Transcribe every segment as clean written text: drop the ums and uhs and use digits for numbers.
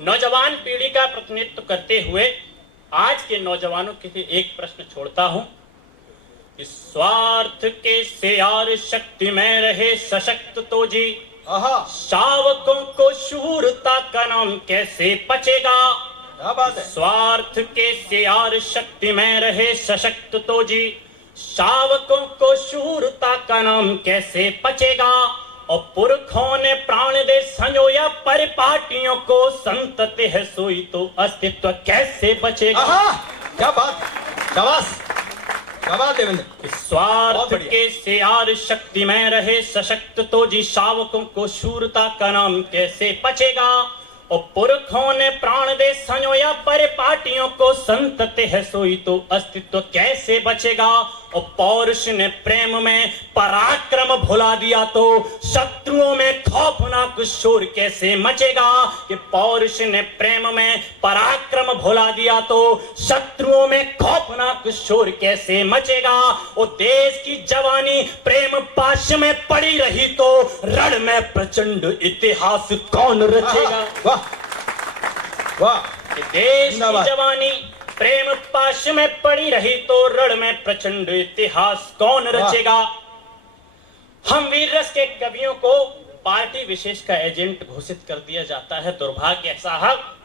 नौजवान पीढ़ी का प्रतिनिधित्व करते हुए आज के नौजवानों के लिए एक प्रश्न छोड़ता हूं कि स्वार्थ के से यार शक्ति में रहे सशक्त तो जी शावकों को शूरता का नाम कैसे पचेगा। क्या बात है। स्वार्थ के से यार शक्ति में रहे सशक्त तो जी शावकों को शूरता का नाम कैसे पचेगा। और पुरखों ने प्राण दे संजोया परिपाटियों को संतति है सोई तो अस्तित्व कैसे बचेगा। क्या बात, शाबाश, क्या बात देवेंद्र। स्वार्थ के से यार शक्ति में रहे सशक्त तो जी शावकों को शूरता का नाम कैसे पचेगा। और पुरखों ने प्राण दे संजोया परिपाटियों को संतति है सोई तो अस्तित्व कैसे बचेगा। और पौरुष ने प्रेम में पराक्रम भुला दिया तो शत्रुओं में खौफनाक शोर कैसे मचेगा। कि पौरुष ने प्रेम में पराक्रम भुला दिया तो शत्रुओं में खौफनाक शोर कैसे मचेगा। और देश की जवानी प्रेम पाश में पड़ी रही तो रण में प्रचंड इतिहास कौन रचेगा। वाह वाह। देश की जवानी प्रेम पाश में पड़ी रही तो रण में प्रचंड इतिहास कौन रचेगा। हम वीर रस के कवियों को पार्टी विशेष का एजेंट घोषित कर दिया जाता है। दुर्भाग्य है साहब,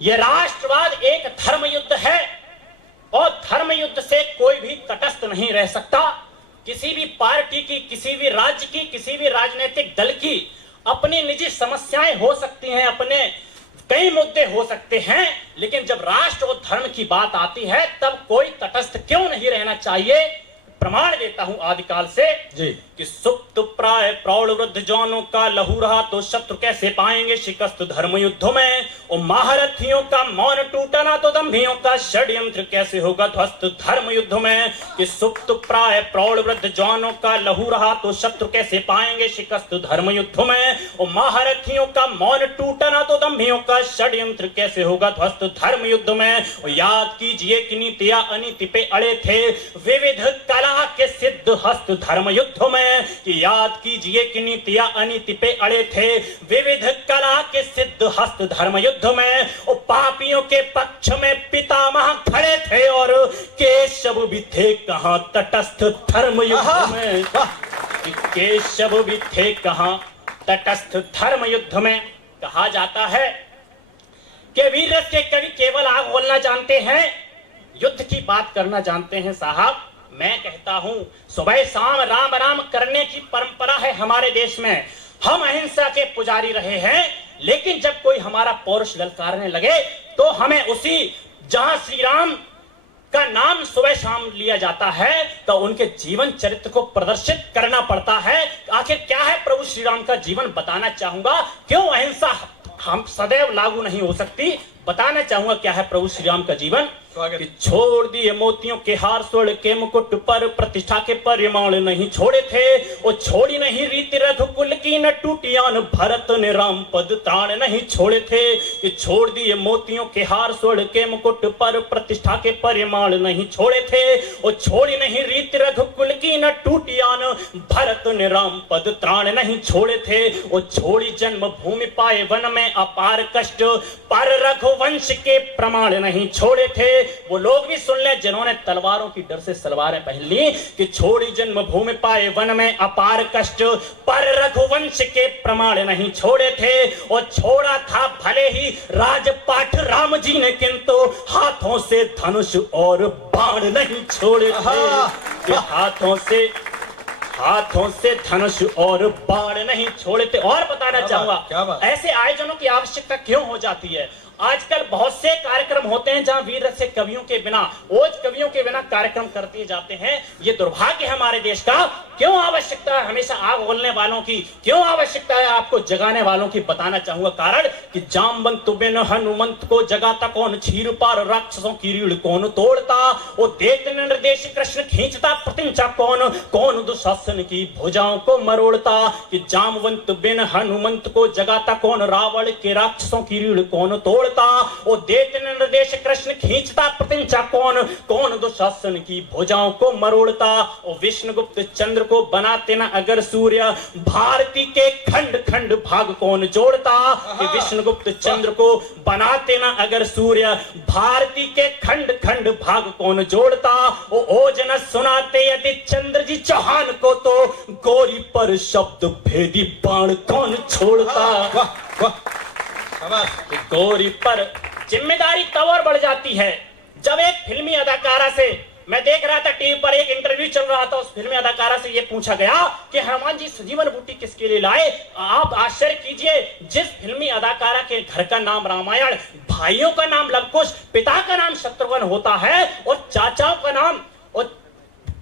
यह राष्ट्रवाद एक धर्म युद्ध है और धर्म युद्ध से कोई भी तटस्थ नहीं रह सकता। किसी भी पार्टी की, किसी भी राज्य की, किसी भी राजनीतिक दल की अपनी निजी समस्याएं हो सकती हैं, अपने कई मुद्दे हो सकते हैं, लेकिन जब राष्ट्र और धर्म की बात आती है तब कोई तटस्थ क्यों नहीं रहना चाहिए। प्रमाण देता हूं आदिकाल से जी कि सुप्त प्राय प्रौढ़ वृद्ध जवानों का लहू रहा तो शत्रु कैसे पाएंगे शिकस्त धर्म युद्धों में। और महारथियों का मौन टूटा ना तो दंभियों का षड्यंत्र कैसे होगा ध्वस्त धर्म युद्ध में। कि सुप्त प्राय प्रौढ़ वृद्ध जवानों का लहू रहा तो शत्रु कैसे पाएंगे शिकस्त धर्म युद्ध में। और महारथियों का मौन टूटा ना तो दंभियों का षड्यंत्र कैसे होगा ध्वस्त धर्म युद्ध में। और याद कीजिए कि नीतियां अनीति पे अड़े थे विविध कला के सिद्ध हस्त धर्म युद्ध में। कि याद कीजिए कि नीतियां अनीति पे अड़े थे विविध कला के सिद्ध हस्त धर्म युद्ध में। और पापियों के पक्ष में पितामह खड़े थे और केशव भी थे कहां तटस्थ धर्म युद्ध में। केशव भी थे कहां तटस्थ धर्म युद्ध में। कहा जाता है कि वीर रस के कवि केवल आग बोलना जानते हैं, युद्ध की बात करना जानते हैं साहब। मैं कहता हूं सुबह शाम राम राम करने की परंपरा है हमारे देश में। हम अहिंसा के पुजारी रहे हैं, लेकिन जब कोई हमारा पौरुष ललकारने लगे तो हमें उसी जहां श्री राम का नाम सुबह शाम लिया जाता है तो उनके जीवन चरित्र को प्रदर्शित करना पड़ता है। आखिर क्या है प्रभु श्री राम का जीवन बताना चाहूंगा। क्यों अहिंसा हम सदैव लागू नहीं हो सकती, बताना चाहूंगा क्या है प्रभु श्री राम का जीवन। कि छोड़ दिए मोतियों के हार स्वर्ण के मुकुट पर प्रतिष्ठा के परिमाण नहीं छोड़े थे। और छोड़ी नहीं रीति रघुकुल की न टूटियान भरत ने राम पद ताण नहीं छोड़े थे। कि छोड़ दिए मोतियों के हार स्वर्ण के मुकुट पर प्रतिष्ठा के परिमाण नहीं छोड़े थे। और छोड़ी नहीं रीति रघुकुल की न टूटियान भरत ने राम पद त्राण नहीं छोड़े थे। और छोड़ी जन्म भूमि पाए वन में अपार कष्ट पर रघुवंश के प्रमाण नहीं छोड़े थे। वो लोग भी सुन ले जिन्होंने तलवारों की डर से सलवारें पहन ली। कि छोड़ी जन्म भूमि पाए वन में अपार कष्ट पर रघुवंश के प्रमाण नहीं छोड़े थे। और छोड़ा था भले ही राजपाठ राम जी ने, किंतु हाथों से धनुष और बाण नहीं छोड़े थे। कि हाथों से धनुष और बाण नहीं छोड़े थे। और बताना चाहूंगा ऐसे आयोजनों की आवश्यकता क्यों हो जाती है। आजकल बहुत से कार्यक्रम होते हैं जहां वीर रस के कवियों के बिना, ओज कवियों के बिना कार्यक्रम करते जाते हैं। ये दुर्भाग्य है हमारे देश का। क्यों आवश्यकता है हमेशा आग बोलने वालों की, क्यों आवश्यकता है आपको जगाने वालों की, बताना चाहूंगा कारण। कि जामवंत बिन हनुमंत को जगाता कौन, क्षीर पार राक्षसों की रीढ़ कौन तोड़ता। वो देते निर्देश कृष्ण खींचता प्रतिंचा कौन, कौन दुशासन की भुजाओं को मरोड़ता। कि जामवंत बिन हनुमंत को जगाता कौन, रावण के राक्षसों की रीढ़ कौन तोड़ता। छोड़ता। वो देते निर्देश कृष्ण खींचता प्रतिंचा कौन, कौन दुशासन की भुजाओं को मरोड़ता। वो विष्णुगुप्त चंद्र को बनाते न अगर सूर्य, भारती के खंड खंड भाग कौन जोड़ता। कि विष्णुगुप्त चंद्र को बनाते न अगर सूर्य, भारती के खंड खंड भाग कौन जोड़ता। वो ओजन सुनाते यदि चंद्र जी चौहान को, तो गोरी पर शब्द भेदी बाण कौन छोड़ता। वाह वाह शाबाश। गोरी पर जिम्मेदारी तब और बढ़ जाती है जब एक फिल्मी अदाकारा से, मैं देख रहा था टीवी पर एक इंटरव्यू चल रहा था, उस फिल्मी अदाकारा से यह पूछा गया कि हनुमान जी सजीवन बूटी किसके लिए लाए। आप आश्चर्य कीजिए, जिस फिल्मी अदाकारा के घर का नाम रामायण, भाइयों का नाम लवकुश, पिता का नाम शत्रुघ्न होता है और चाचाओं का नाम, और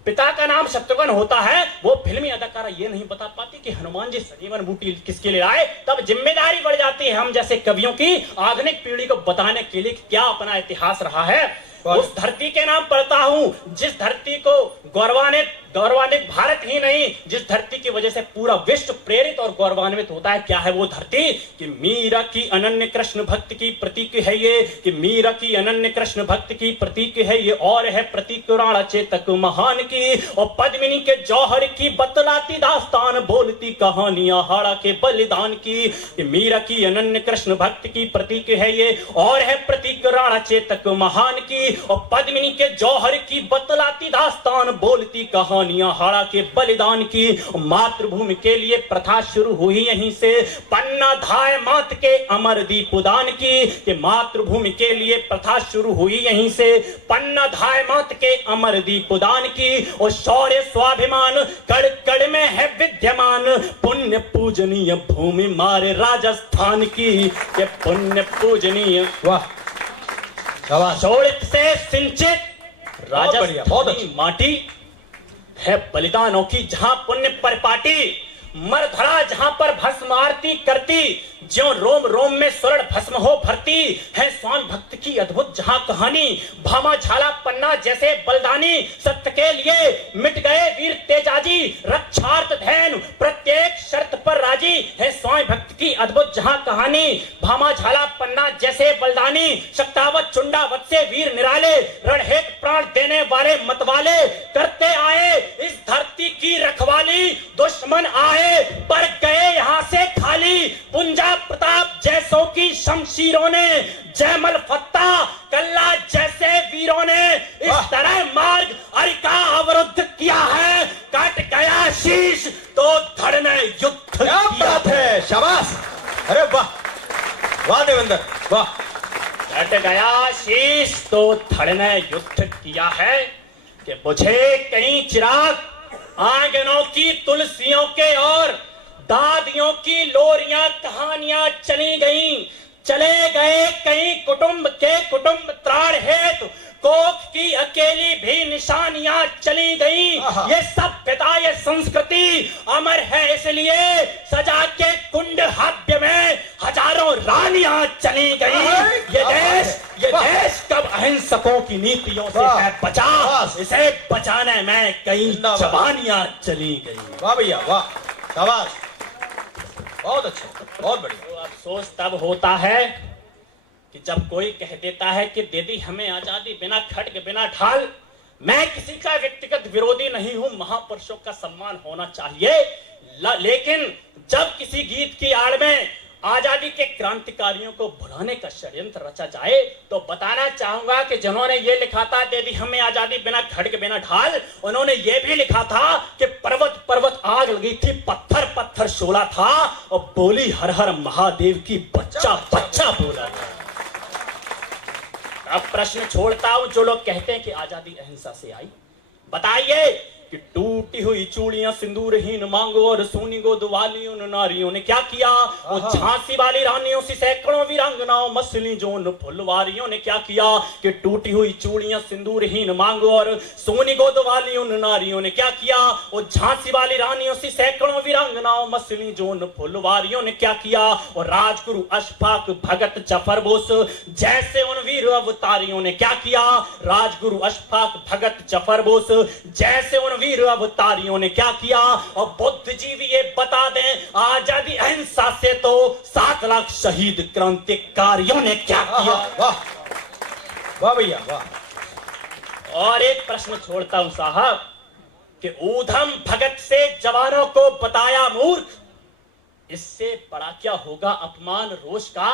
पिता का नाम शत्रुघ्न होता है, वो फिल्मी अदाकारा ये नहीं बता पाती कि हनुमान जी सजीवन बूटी किसके लिए आए। तब जिम्मेदारी बढ़ जाती है हम जैसे कवियों की आधुनिक पीढ़ी को बताने के लिए क्या अपना इतिहास रहा है। उस धरती के नाम पढ़ता हूं जिस धरती को गौरवान्वित भारत ही नहीं, जिस धरती की वजह से पूरा विश्व प्रेरित और गौरवान्वित होता है। क्या है वो धरती? कि मीरा की अनन्य कृष्ण भक्त की प्रतीक है ये, कि मीरा की अनन्य कृष्ण भक्त की प्रतीक है ये, और है प्रतीक राणा चेतक महान की, और पद्मिनी के जौहर की बतलाती दास्तान, बोलती कहानियां हाड़ा के बलिदान की। कि मीरा की अनन्य कृष्ण भक्त की प्रतीक है ये, और है प्रतीक राणा चेतक महान की, और पद्मिनी के जौहर की बतलाती दास्तान, बोलती कहानियां हाड़ा के बलिदान की। मातृभूमि के लिए प्रथा शुरू हुई यहीं से, पन्ना धाय मात के अमर दीप उदान की। कि मातृभूमि के लिए प्रथा शुरू हुई यहीं से, पन्ना धाय मात के अमर दीप उदान की। और शौर्य स्वाभिमान कड़ कड़ में है विद्यमान, पुण्य पूजनीय भूमि मारे राजस्थान की। ये पुण्य पूजनीय, वाह शाबाश। शोणित से सिंचित बढ़िया, बहुत राजस्थानी माटी है बलिदानों की, जहां पुण्य परिपाटी मरधरा, जहां पर भस्म आरती करती, ज्यों रोम रोम में स्वर्ण भस्म हो भरती है स्वामी भक्त की अद्भुत जहां कहानी। भामा झाला पन्ना जैसे बलिदानी, सत्य के लिए मिट गए वीर तेजाजी, रक्षार्थ धैर्य प्रत्येक शर्त पर राजी है स्वामी भक्त की अद्भुत जहां कहानी। भामा झाला पन्ना जैसे बलिदानी, शक्तावत चुंडावत से वीर निराले, रणहेत प्राण देने वाले मतवाले, करते आए इस धरती की रखवाली। दुश्मन आए पर गए यहां से खाली, पुंजा प्रताप जैसों की शमशीरों ने, जयमल फत्ता कल्ला जैसे वीरों ने इस तरह मार्ग अरिका अवरुद्ध किया है। कट गया शीश तो धड़ ने युद्ध क्या बात है, शाबाश। अरे वाह वाह देवेंद्र वाह। कट गया शीश तो धड़ ने युद्ध किया है, कि बुझे कहीं चिराग आंगनों की तुलसियों के, और दादियों की लोरियां कहानियां चली गईं। चले गए कई कुटुंब के कुटुंब त्राण हेतु, कोख की अकेली भी निशानियां चली गईं। ये सभ्यता ये संस्कृति अमर है इसलिए, सजा के कुंड हाब्य में हजारों रानियां चली गईं। ये देश कब अहिंसकों की नीतियों से है बचा, इसे बचाने में कई जवानियां चली गई। वाह भैया वाह शाबाश, बहुत अच्छा बहुत बढ़िया। तो अफसोस तब होता है कि जब कोई कह देता है कि दीदी हमें आजादी बिना खड्ग बिना ढाल। मैं किसी का व्यक्तिगत विरोधी नहीं हूं, महापुरुषों का सम्मान होना चाहिए, लेकिन जब किसी गीत की आड़ में आजादी के क्रांतिकारियों को भुलाने का षड्यंत्र रचा जाए, तो बताना चाहूंगा कि जिन्होंने ये लिखा था दीदी हमें आजादी बिना खड्ग बिना ढाल, उन्होंने ये भी लिखा था कि पर्वत पर्वत आग लगी थी, पत्थर पत्थर शोला था, और बोली हर हर महादेव की बच्चा बच्चा बोला। अब प्रश्न छोड़ता हूं, जो लोग कहते हैं कि आजादी अहिंसा से आई, बताइए कि टूटी हुई चूड़ियां सिंदूरहीन मांगो और सोनी गोद वाली उन नारियों ने क्या किया। और झांसी वाली रानियों से सैकड़ों वीरांगनाओं मसली जोन फुलवारियों ने क्या किया। कि टूटी हुई चूड़ियां सिंदूरहीन मांगो और सोनी गोद वाली उन नारियों ने क्या किया। और झांसी वाली रानियों से सैकड़ों वीरांगनाओं मसली जोन फुलवारियों ने क्या किया। और राजगुरु अशफाक भगत जफर बोस जैसे उन वीर अवतारियों ने क्या किया। राजगुरु अशफाक भगत जफर बोस जैसे उन वीर अवतारियों ने क्या किया। और बुद्धिजीवी ये बता दें, आजादी अहिंसा से तो 7 लाख शहीद क्रांतिकारियों ने क्या किया। वाह वाह भैया वाह। और एक प्रश्न छोड़ता हूं साहब कि ऊधम भगत से जवानों को बताया मूर्ख, इससे बड़ा क्या होगा अपमान रोष का।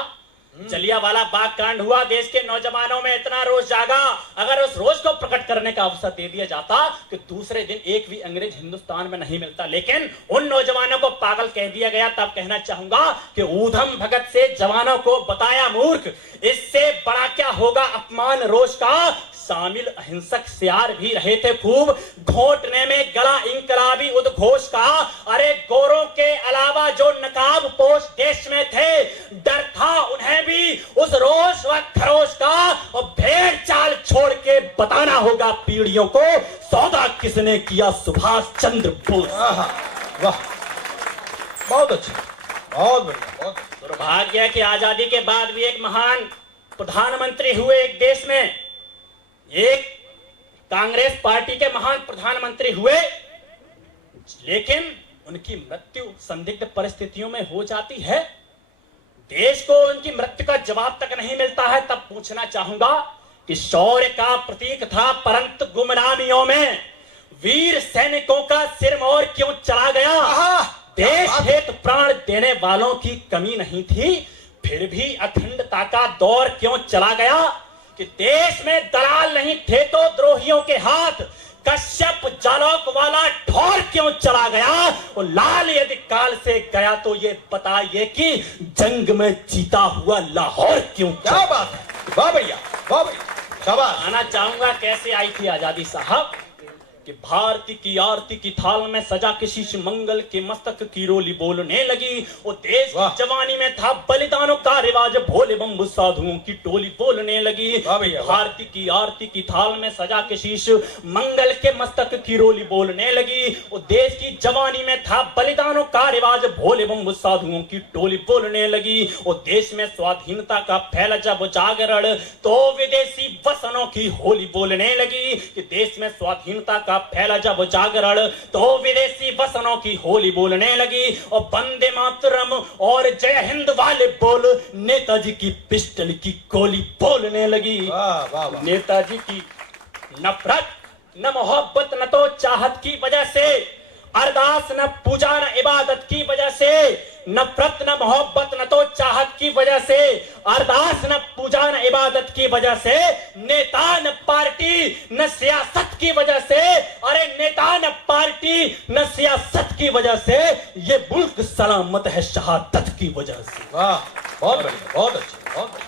जलियांवाला बाग कांड हुआ, देश के नौजवानों में इतना रोष जागा, अगर उस रोष को प्रकट करने का अवसर दे दिया जाता कि दूसरे दिन एक भी अंग्रेज हिंदुस्तान में नहीं मिलता, लेकिन उन नौजवानों को पागल कह दिया गया। तब कहना चाहूंगा कि ऊधम भगत से जवानों को बताया मूर्ख, इससे बड़ा क्या होगा अपमान रोष का। शामिल अहिंसक सियार भी रहे थे खूब, घोटने में गला इंकलाबी उद्घोष का। अरे गोरों के अलावा जो नकाब पोश देश में थे, डर था उन्हें भी उस रोष व खरोश का। और भेड़ चाल छोड़ के बताना होगा पीढ़ियों को, सौदा किसने किया सुभाष चंद्र बोस। वाह बहुत अच्छा, बहुत बढ़िया, बहुत। दुर्भाग्य है कि आजादी के बाद भी एक महान प्रधानमंत्री हुए एक देश में, एक कांग्रेस पार्टी के महान प्रधानमंत्री हुए, लेकिन उनकी मृत्यु संदिग्ध परिस्थितियों में हो जाती है। देश को उनकी मृत्यु का जवाब तक नहीं मिलता है। तब पूछना चाहूंगा कि शौर्य का प्रतीक था, परंतु गुमनामियों में वीर सैनिकों का सिरमौर क्यों चला गया। देश हेतु प्राण देने वालों की कमी नहीं थी, फिर भी अखंडता का दौर क्यों चला गया। कि देश में दलाल नहीं थे तो द्रोहियों के हाथ कश्यप जालौक वाला ठौर क्यों चला गया। और लाल यदि काल से गया तो ये बताइए कि जंग में जीता हुआ लाहौर क्यों। क्या बात है, वाह भैया वाह भैया, शाबाश। आना चाहूंगा कैसे आई थी आजादी साहब कि भारती की आरती की थाल में सजा के शीश मंगल के मस्तक की रोली बोलने लगी। वो देश की जवानी में था बलिदानों का रिवाज, भोले बम्बू साधुओं की टोली बोलने लगी। भारती की आरती की थाल में सजा के शीश मंगल के मस्तक की रोली बोलने लगी। वो देश की जवानी में था बलिदानों का रिवाज, भोले बम्बू साधुओं की टोली बोलने लगी। वो देश में स्वाधीनता का फैला जब जागरण तो विदेशी वसनों की होली बोलने लगी। कि देश में स्वाधीनता का फैला जब जागरण तो विदेशी वसनों की होली बोलने लगी। और वंदे मातरम और जय हिंद वाले बोल नेताजी की पिस्टल की गोली बोलने लगी। नेताजी की नफरत न मोहब्बत न तो चाहत की वजह से, अरदास न पूजा न इबादत की वजह से, नफरत न मोहब्बत न तो चाहत की वजह से, अरदास न पूजा न इबादत की वजह से, नेता न पार्टी न सियासत की वजह से। अरे नेता न पार्टी न सियासत की वजह से, ये मुल्क सलामत है शहादत की वजह से। वाह बहुत बढ़िया, बहुत अच्छा, बहुत।